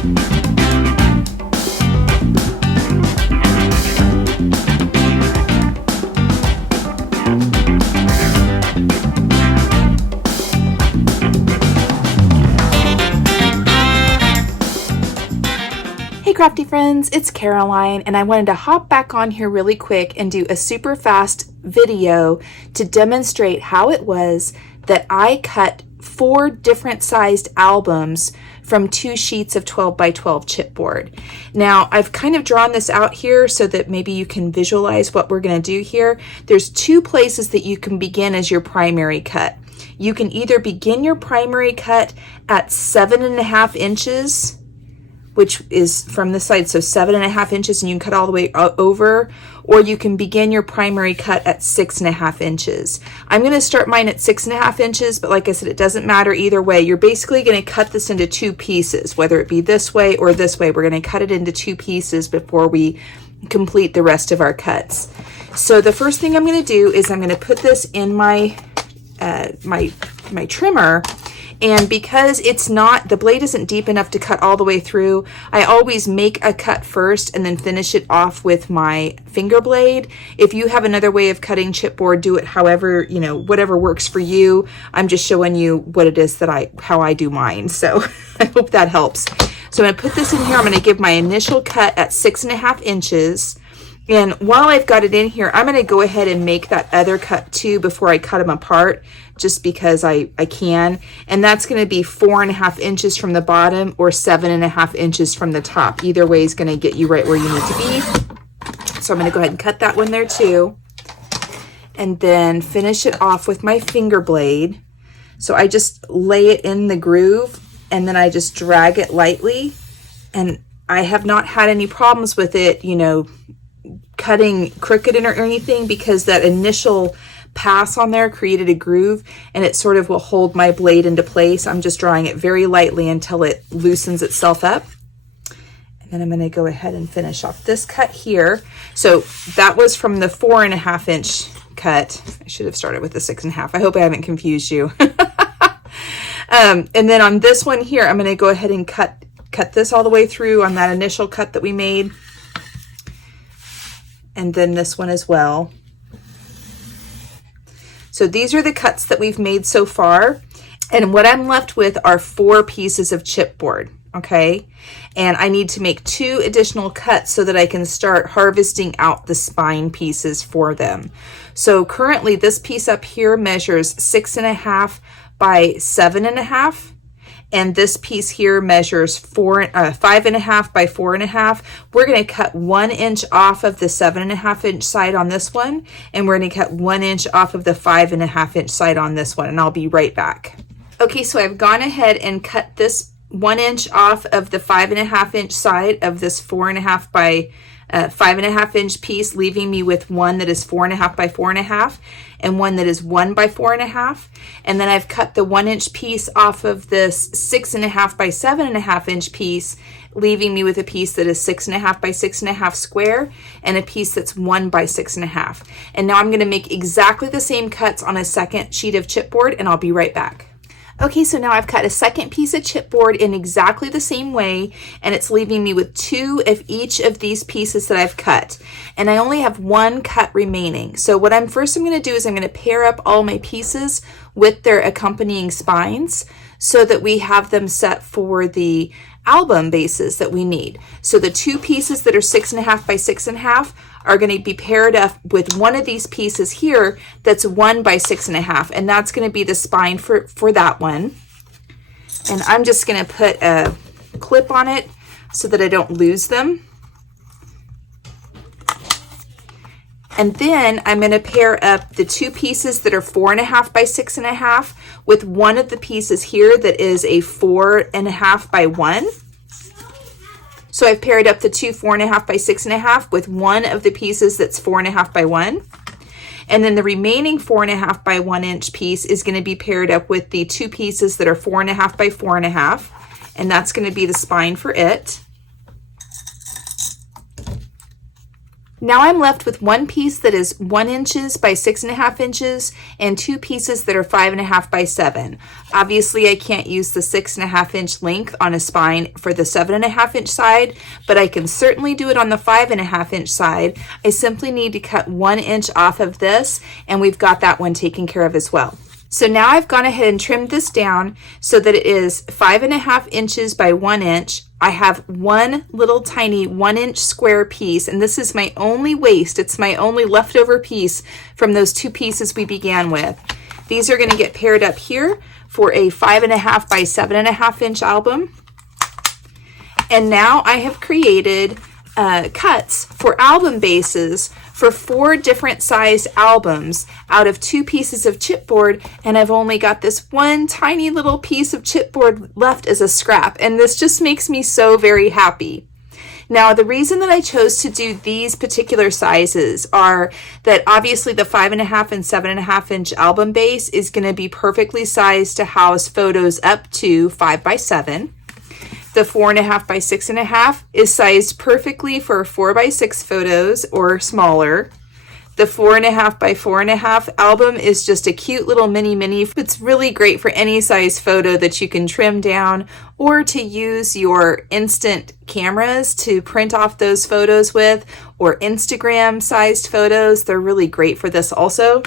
Hey Crafty friends, it's Caroline, and I wanted to hop back on here really quick and do a super fast video to demonstrate how it was that I cut 4 different sized albums from 2 sheets of 12 by 12 chipboard. Now, I've kind of drawn this out here so that maybe you can visualize what we're going to do here. There's 2 places that you can begin as your primary cut. You can either begin your primary cut at 7.5 inches, which is from the side, so 7.5 inches, and you can cut all the way over, or you can begin your primary cut at 6.5 inches. I'm going to start mine at 6.5 inches, but like I said, it doesn't matter either way. You're basically going to cut this into 2 pieces, whether it be this way or this way. We're going to cut it into 2 pieces before we complete the rest of our cuts. So the first thing I'm going to do is I'm going to put this in my my trimmer. And because it's not, the blade isn't deep enough to cut all the way through, I always make a cut first and then finish it off with my finger blade. If you have another way of cutting chipboard, do it however, whatever works for you. I'm just showing you what it is that how I do mine. So I hope that helps. So I'm gonna put this in here. I'm gonna give my initial cut at 6.5 inches. And while I've got it in here, I'm gonna go ahead and make that other cut too before I cut them apart, just because I can. And that's gonna be 4.5 inches from the bottom or 7.5 inches from the top. Either way is gonna get you right where you need to be. So I'm gonna go ahead and cut that one there too. And then finish it off with my finger blade. So I just lay it in the groove and then I just drag it lightly. And I have not had any problems with it, cutting crooked or anything, because that initial pass on there created a groove and it sort of will hold my blade into place. I'm just drawing it very lightly until it loosens itself up. And then I'm going to go ahead and finish off this cut here. So that was from the 4.5 inch cut. I should have started with the 6.5. I hope I haven't confused you. And then on this one here, I'm going to go ahead and cut this all the way through on that initial cut that we made. And then this one as well. So these are the cuts that we've made so far. And what I'm left with are 4 pieces of chipboard, okay? And I need to make 2 additional cuts so that I can start harvesting out the spine pieces for them. So currently this piece up here measures 6.5 by 7.5. And this piece here measures 5.5 by 4.5. We're going to cut 1 inch off of the 7.5 inch side on this one, and we're going to cut 1 inch off of the 5.5 inch side on this one, and I'll be right back. Okay, so I've gone ahead and cut this 1 inch off of the 5.5 inch side of this 4.5 by 5.5 inch piece, leaving me with one that is 4.5 by 4.5 and one that is 1 by 4.5. And then I've cut the 1 inch piece off of this 6.5 by 7.5 inch piece, leaving me with a piece that is 6.5 by 6.5 square and a piece that's 1 by 6.5. And now I'm going to make exactly the same cuts on a second sheet of chipboard, and I'll be right back. Okay, so now I've cut a second piece of chipboard in exactly the same way, and it's leaving me with 2 of each of these pieces that I've cut. And I only have 1 cut remaining. So what I'm going to do is I'm going to pair up all my pieces with their accompanying spines so that we have them set for the album bases that we need. So the 2 pieces that are 6.5 by 6.5 are going to be paired up with one of these pieces here that's 1 by 6.5, and that's going to be the spine for that one. And I'm just going to put a clip on it so that I don't lose them. And then I'm going to pair up the 2 pieces that are 4.5 by 6.5 with one of the pieces here that is a 4.5 by 1. So I've paired up the 2 4.5 by 6.5 with one of the pieces that's 4.5 by 1. And then the remaining 4.5 by 1 inch piece is going to be paired up with the 2 pieces that are 4.5 by 4.5. And that's going to be the spine for it. Now I'm left with one piece that is 1 inches by 6.5 inches and two pieces that are 5.5 by 7. Obviously I can't use the 6.5 inch length on a spine for the 7.5 inch side, but I can certainly do it on the 5.5 inch side. I simply need to cut 1 inch off of this, and we've got that one taken care of as well. So now I've gone ahead and trimmed this down so that it is 5.5 inches by 1 inch. I have one little tiny 1 inch square piece, and this is my only waste. It's my only leftover piece from those two pieces we began with. These are going to get paired up here for a 5.5 by 7.5 inch album. And now I have created cuts for album bases for 4 different sized albums out of 2 pieces of chipboard, and I've only got this one tiny little piece of chipboard left as a scrap, and this just makes me so very happy. Now, the reason that I chose to do these particular sizes are that obviously the 5.5 and 7.5 inch album base is going to be perfectly sized to house photos up to 5 by 7. The 4.5 by 6.5 is sized perfectly for 4 by 6 photos or smaller. The 4.5 by 4.5 album is just a cute little mini. It's really great for any size photo that you can trim down, or to use your instant cameras to print off those photos with, or Instagram sized photos. They're really great for this also.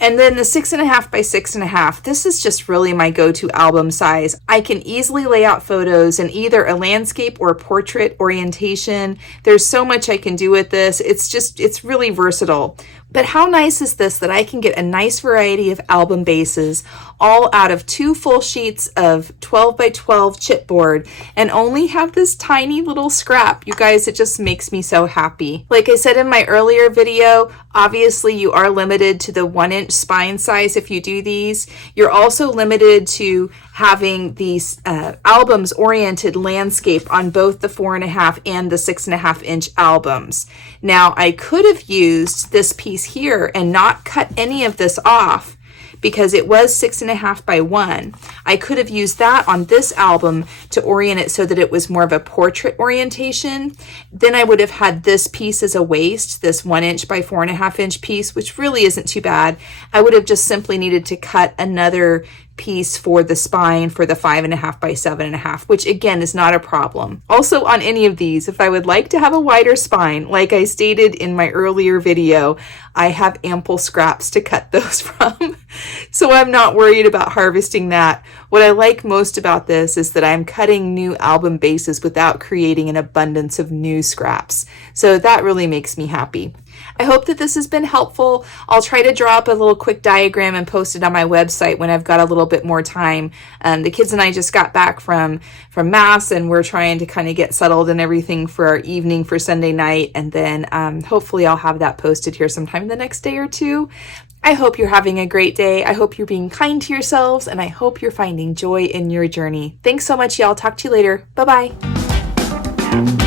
And then the 6.5 by 6.5, this is just really my go-to album size. I can easily lay out photos in either a landscape or portrait orientation. There's so much I can do with this. It's really versatile. But how nice is this that I can get a nice variety of album bases all out of 2 full sheets of 12 by 12 chipboard and only have this tiny little scrap. You guys, it just makes me so happy. Like I said in my earlier video, obviously you are limited to the 1 inch spine size if you do these. You're also limited to having these albums oriented landscape on both the 4.5 and the 6.5 inch albums. Now I could have used this piece here and not cut any of this off because it was 6.5 by 1. I could have used that on this album to orient it so that it was more of a portrait orientation. Then I would have had this piece as a waist, this 1 inch by 4.5 inch piece, which really isn't too bad. I would have just simply needed to cut another piece for the spine for the 5.5 by 7.5, which again is not a problem. Also on any of these, if I would like to have a wider spine, like I stated in my earlier video, I have ample scraps to cut those from. So I'm not worried about harvesting that. What I like most about this is that I'm cutting new album bases without creating an abundance of new scraps. So that really makes me happy. I hope that this has been helpful. I'll try to draw up a little quick diagram and post it on my website when I've got a little bit more time. The kids and I just got back from Mass, and we're trying to kind of get settled and everything for our evening for Sunday night. And then hopefully I'll have that posted here sometime the next day or two. I hope you're having a great day. I hope you're being kind to yourselves, and I hope you're finding joy in your journey. Thanks so much, y'all. Talk to you later. Bye-bye.